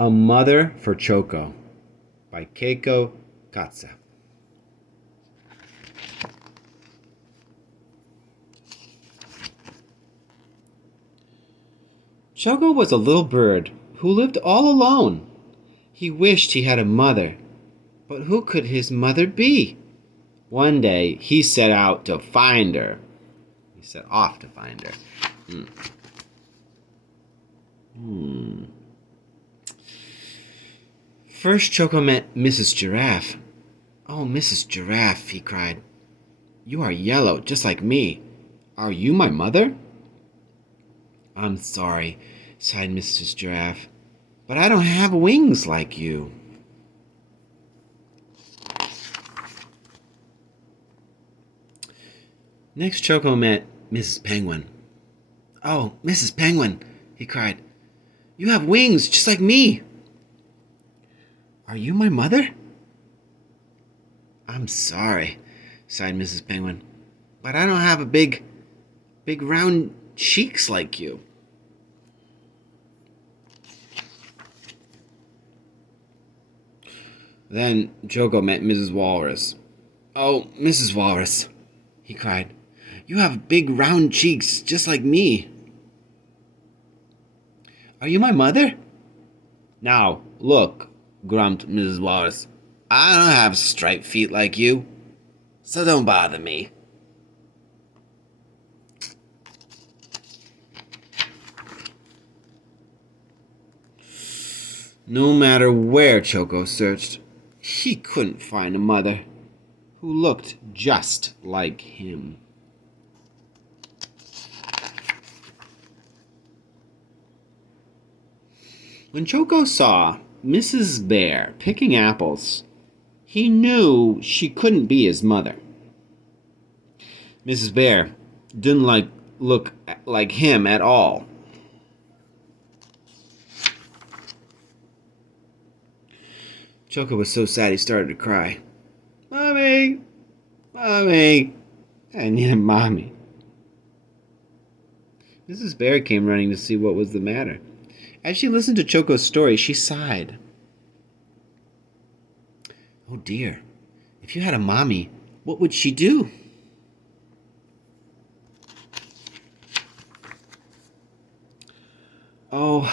A Mother for Choco by Keiko Katsa. Choco was a little bird who lived all alone. He wished he had a mother, but who could his mother be? One day he set out to find her. He set off to find her. First, Choco met Mrs. Giraffe. "Oh, Mrs. Giraffe," he cried, "you are yellow, just like me. Are you my mother?" "I'm sorry," sighed Mrs. Giraffe, "but I don't have wings like you." Next, Choco met Mrs. Penguin. "Oh, Mrs. Penguin," he cried, "you have wings just like me. Are you my mother?" "I'm sorry," sighed Mrs. Penguin, "but I don't have a big round cheeks like you." Then Choco met Mrs. Walrus. "Oh, Mrs. Walrus," he cried, "you have big round cheeks just like me. Are you my mother?" "Now, look," grumped Mrs. Walrus, "I don't have striped feet like you, so don't bother me." No matter where Choco searched, he couldn't find a mother who looked just like him. When Choco saw Mrs. Bear picking apples, he knew she couldn't be his mother. Mrs. Bear didn't look like him at all. Choco was so sad he started to cry. "Mommy! Mommy! I need a mommy." Mrs. Bear came running to see what was the matter. As she listened to Choco's story, she sighed. "Oh dear, if you had a mommy, what would she do?" "Oh,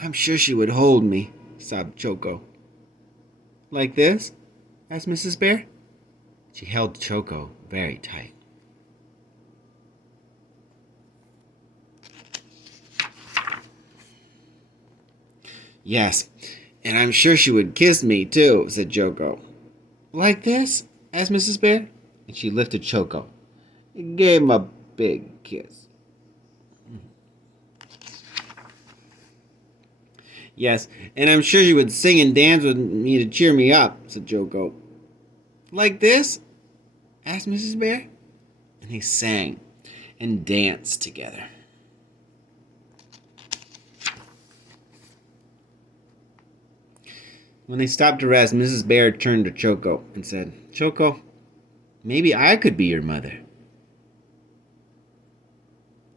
I'm sure she would hold me," sobbed Choco. "Like this?" asked Mrs. Bear. She held Choco very tight. "Yes, and I'm sure she would kiss me, too," said Choco. "Like this?" asked Mrs. Bear. And she lifted Choco and gave him a big kiss. "Yes, and I'm sure she would sing and dance with me to cheer me up," said Choco. "Like this?" asked Mrs. Bear. And they sang and danced together. When they stopped to rest, Mrs. Bear turned to Choco and said, "Choco, maybe I could be your mother."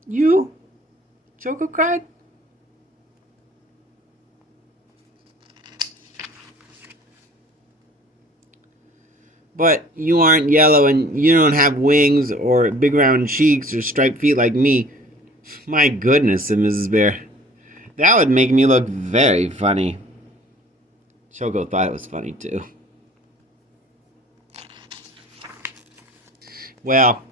"You?" Choco cried. "But you aren't yellow and you don't have wings or big round cheeks or striped feet like me." "My goodness," said Mrs. Bear. "That would make me look very funny." Choco thought it was funny too. "Well,"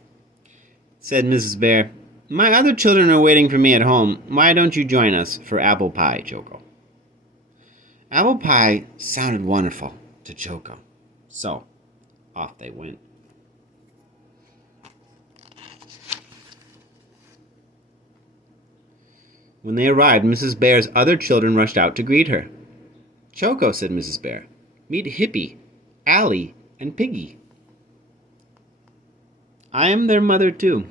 said Mrs. Bear, "my other children are waiting for me at home. Why don't you join us for apple pie, Choco?" Apple pie sounded wonderful to Choco, so off they went. When they arrived, Mrs. Bear's other children rushed out to greet her. "Choco," said Mrs. Bear, "meet Hippie, Allie, and Piggy. I am their mother, too."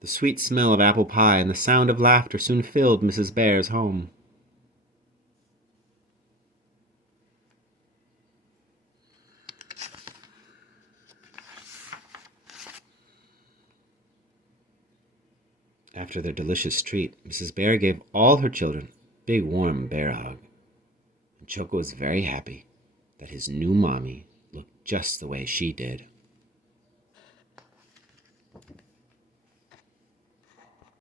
The sweet smell of apple pie and the sound of laughter soon filled Mrs. Bear's home. After their delicious treat, Mrs. Bear gave all her children a big warm bear hug. And Choco was very happy that his new mommy looked just the way she did.